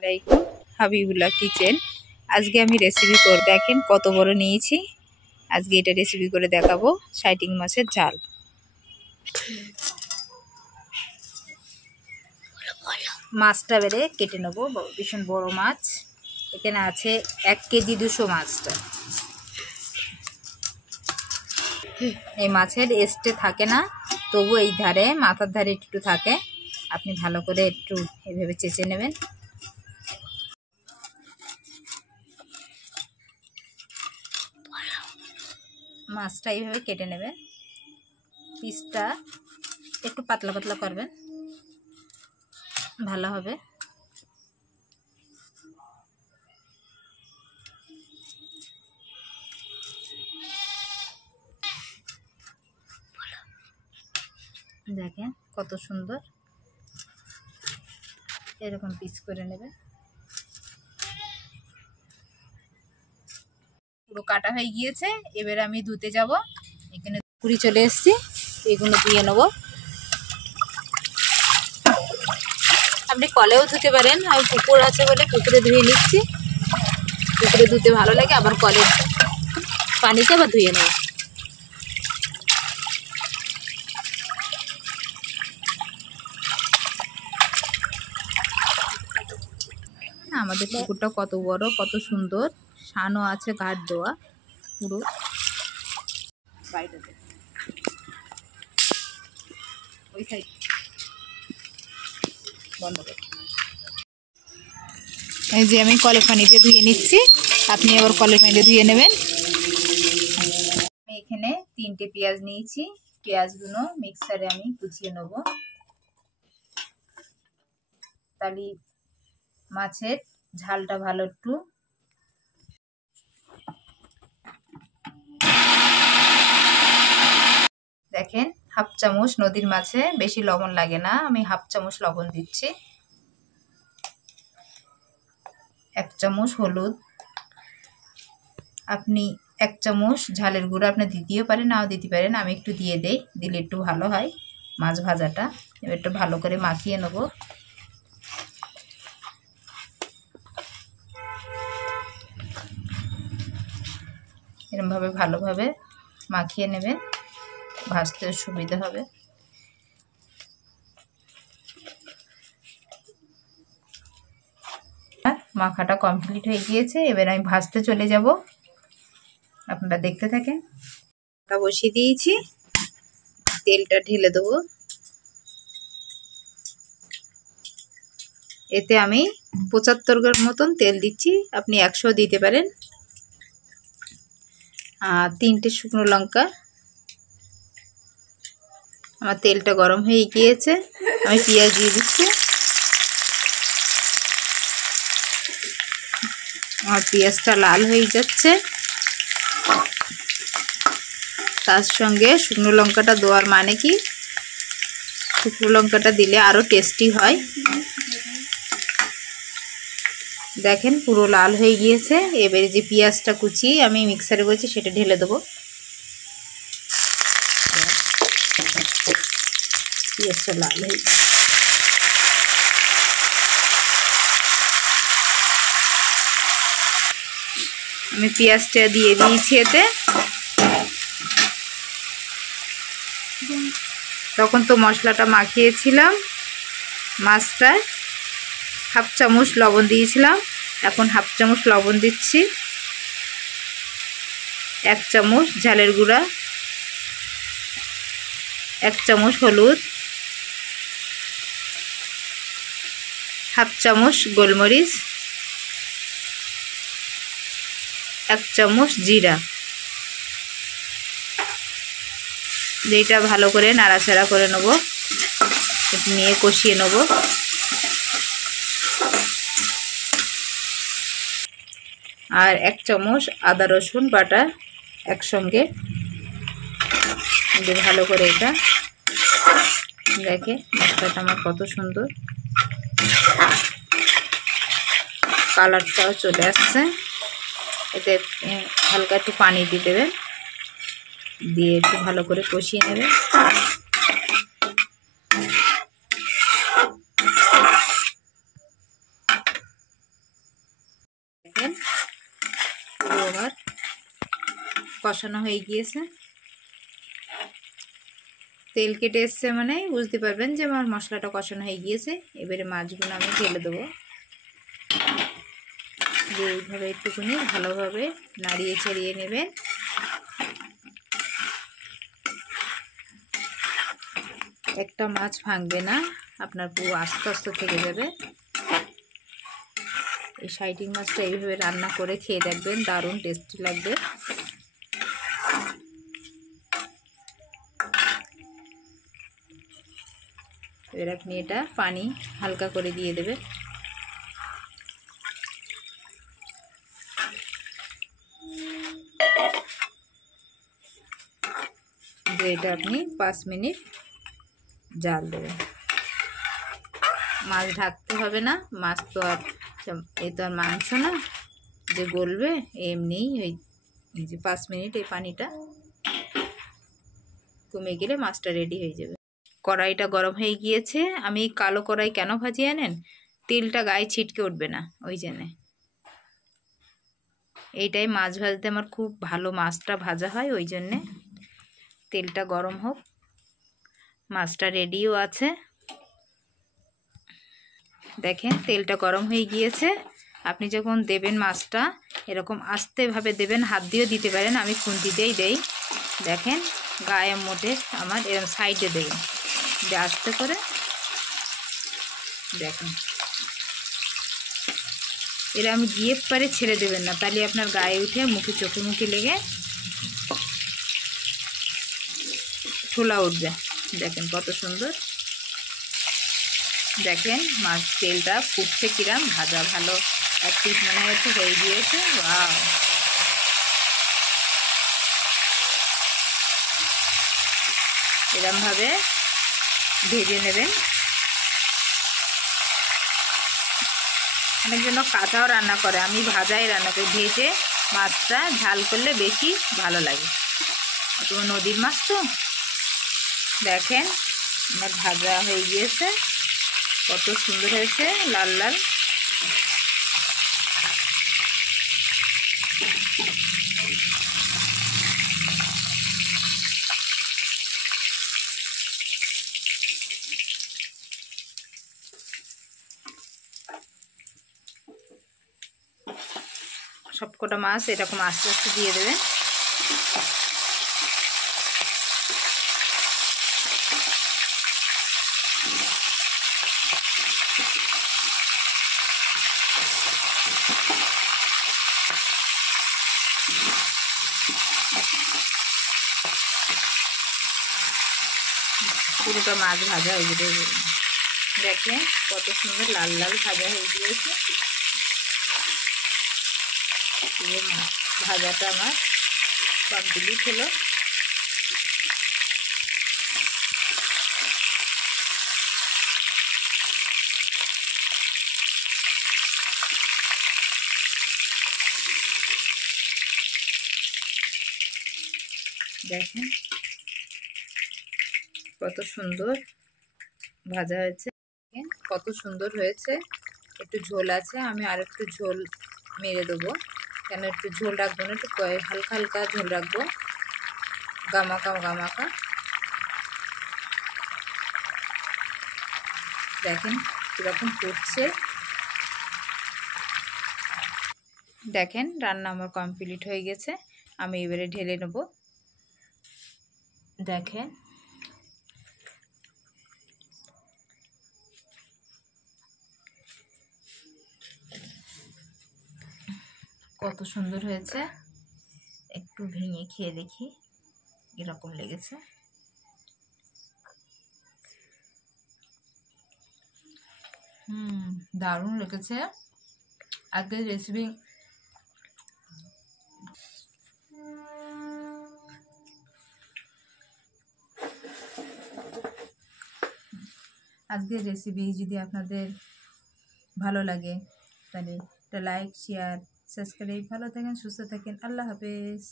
আলাইকুম হাবিবুল্লাহ কিচেন। আজকে আমি রেসিপি করে দেখেন কত বড় নিয়েছি। আজকে এটা রেসিপি করে দেখাবো সাইটিং মাছের ঝাল। মাছটা বেড়ে কেটে নেবো, ভীষণ বড় মাছ। এখানে আছে 1 কেজি 200 মাছটা। এই মাছের এস্টে থাকে না, তবু এই ধারে মাথার ধারে একটু থাকে। আপনি ভালো করে একটু এভাবে চেঁচে নেবেন। মাছটা এইভাবে কেটে নেবেন, পিসটা একটু পাতলা পাতলা করবেন, ভালো হবে। দেখেন কত সুন্দর, এরকম পিস করে নেবে। পুরো কাটা হয়ে গিয়েছে, এবার আমি ধুতে যাব। এখানে পুরি চলে এসেছি, এগুলো ধুয়ে নেব। আপনি কলেও ধুতে পারেন, আমি পুকুর আছে বলে পুকুরে ধুয়ে নিচ্ছি। পুকুরে ধুতে ভালো লাগে, আবার কলের পানিতে আবার ধুয়ে নেব। আমাদের পুকুরটা কত বড়, কত সুন্দর, শানও আছে, ঘাট দেওয়া পুরো। বাইরেতে ওই সাইড বন্ধ করে। এই যে আমি কলের পানিতে ধুয়ে নিচ্ছি, আপনি আবার কলের পানিতে ধুয়ে নেবেন। আমি এখানে 3টে পেঁয়াজ নিয়েছি, পেঁয়াজগুলো মিক্সারে আমি কুচিয়ে নেব। তাহলে মাছের ঝালটা ভালো একটু। দেখেন 1/2 চামচ, নদীর মাছে বেশি লবণ লাগে না, আমি 1/2 চামচ লবণ দিচ্ছি। 1 চামচ হলুদ, আপনি 1 চামচ ঝালের গুঁড়ো আপনি দিতেও পারেন, নাও দিতে পারেন। আমি একটু দিয়ে দেই, দিলে একটু ভালো হয় মাছ ভাজাটা। এবার একটু ভালো করে মাখিয়ে নেব। এরকমভাবে ভালোভাবে মাখিয়ে নেবেন, ভাজতে সুবিধা হবে। মাখাটা কমপ্লিট হয়ে গিয়েছে, এবার আমি ভাজতে চলে যাব। আপনারা দেখতে থাকেন। বসিয়ে দিয়েছি, তেলটা ঢেলে দেবো। এতে আমি 75 গ্রাম মতন তেল দিচ্ছি, আপনি 100 দিতে পারেন। আর 3টে শুকনো লঙ্কা। আমার তেলটা গরম হয়ে গিয়েছে, আমি পেঁয়াজ দিয়ে দিচ্ছি। আমার পেঁয়াজটা লাল হয়ে যাচ্ছে, তার সঙ্গে শুকনো লঙ্কাটা দেওয়ার মানে কি, শুকনো লঙ্কাটা দিলে আরও টেস্টি হয়। দেখেন পুরো লাল হয়ে গিয়েছে। এবারে যে পেঁয়াজটা কুচি আমি মিক্সারে করেছি সেটা ঢেলে দেবো। পেঁয়াজটা লাল হয়ে গেছে, আমি পেঁয়াজটা দিয়ে দিয়েছি এতে। তখন তো মশলাটা মাখিয়েছিলাম, মাছটায় 1/2 চামচ লবণ দিয়েছিলাম, এখন 1/2 চামচ লবণ দিচ্ছি। 1 চামচ ঝালের গুঁড়া, 1 চামচ হলুদ, 1/2 চামচ গোলমরিচ, 1 চামচ জিরা। যেটা ভালো করে নাড়াচাড়া করে নেব, নিয়ে কষিয়ে নেব। আর 1 চামচ আদা রসুন বাটা একসঙ্গে দিয়ে ভালো করে এটা। দেখে মশলাটা আমার কত সুন্দর, কালারটাও চলে আসছে। এতে হালকা একটু পানি দিয়ে দেবেন, দিয়ে একটু ভালো করে কষিয়ে নেবেন। দেখেন পুরো আমার কষানো হয়ে গিয়েছে, তেল কেটে এসছে মানে বুঝতে পারবেন যে আমার মশলাটা কষানো হয়ে গিয়েছে। এবারে মাছগুলো আমি ঢেলে দেবো, যে এইভাবে একটুখানি ভালোভাবে নাড়িয়ে ছাড়িয়ে নেবেন। একটা মাছ ভাঙবে না, আপনার পুরো আস্তে আস্তে থেকে যাবে। এই শাইটিং মাছটা এইভাবে রান্না করে খেয়ে দেখবেন, দারুণ টেস্টি লাগবে। এবার আপনি এটা পানি হালকা করে দিয়ে দেবেন। এটা আপনি 5 মিনিট জাল দেবেন। মাছ ঢাকতে হবে না, মাছ তো আর মাংস না যে গলবে, এমনিই এই যে 5 মিনিট এই পানিটা কমে গেলে মাছটা রেডি হয়ে যাবে। কড়াইটা গরম হয়ে গিয়েছে। আমি কালো কড়াই কেন ভাজি আনেন, তেলটা গায়ে ছিটকে উঠবে না, ওই জন্যে। এইটাই মাছ ভাজতে আমার খুব ভালো মাছটা ভাজা হয়, ওই জন্যে। তেলটা গরম হোক, মাছটা রেডিও আছে। দেখেন তেলটা গরম হয়ে গিয়েছে। আপনি যখন দেবেন মাছটা এরকম আস্তেভাবে দেবেন, হাত দিয়েও দিতে পারেন, আমি খুন্তি দিয়েই দেই। দেখেন গায়ে মোটে আমার এরকম সাইডে দেবেন, যে আস্তে করে দেখেন। এরা আমি দিয়ে পারে ছেড়ে দেবেন না, তাহলে আপনার গায়ে উঠে মুখে চোখে মুখে লেগে ছোলা উঠবে। দেখেন কত সুন্দর, দেখেন মাছ তেলটা ফুটছে কিরাম, ভাজা ভালো এক পিস মনে হচ্ছে হয়ে গিয়েছে। ওয়াও, এরমভাবে ভেজে নেবেন। অনেক জন্য কাঁচাও রান্না করে, আমি ভাজাই রান্না করি। ভেজে মাছটা ঝাল করলে বেশি ভালো লাগে, তোমার নদীর মাছ তো। দেখেন আমার ভাজা হয়ে গিয়েছে, কত সুন্দর হয়েছে, লাল লাল। সবকটা মাছ এরকম আস্তে আস্তে দিয়ে দেবেন। পুরোটা মাছ ভাজা হয়ে যাবে। দেখেন কত সুন্দর লাল লাল ভাজা হয়ে গিয়েছে। ভাজাটা আমার কমপ্লিট হলো। দেখেন কত সুন্দর ভাজা হয়েছে, কত সুন্দর হয়েছে। একটু ঝোল আছে, আমি আর একটু ঝোল মেরে দেবো, কেন একটু ঝোল রাখবো না, একটু হালকা হালকা ঝোল রাখবো, গামাকা গামাকা। দেখেন কীরকম ফুটছে। দেখেন রান্না আমার কমপ্লিট হয়ে গেছে, আমি এবারে ঢেলে নেব। দেখেন কত সুন্দর হয়েছে। একটু ভেঙে খেয়ে দেখি এরকম লেগেছে। দারুণ লেগেছে। আজকের রেসিপি যদি আপনাদের ভালো লাগে তাহলে একটা লাইক, শেয়ার, সাবস্ক্রাইব। ভালো থাকেন, সুস্থ থাকেন, আল্লাহ হাফেজ।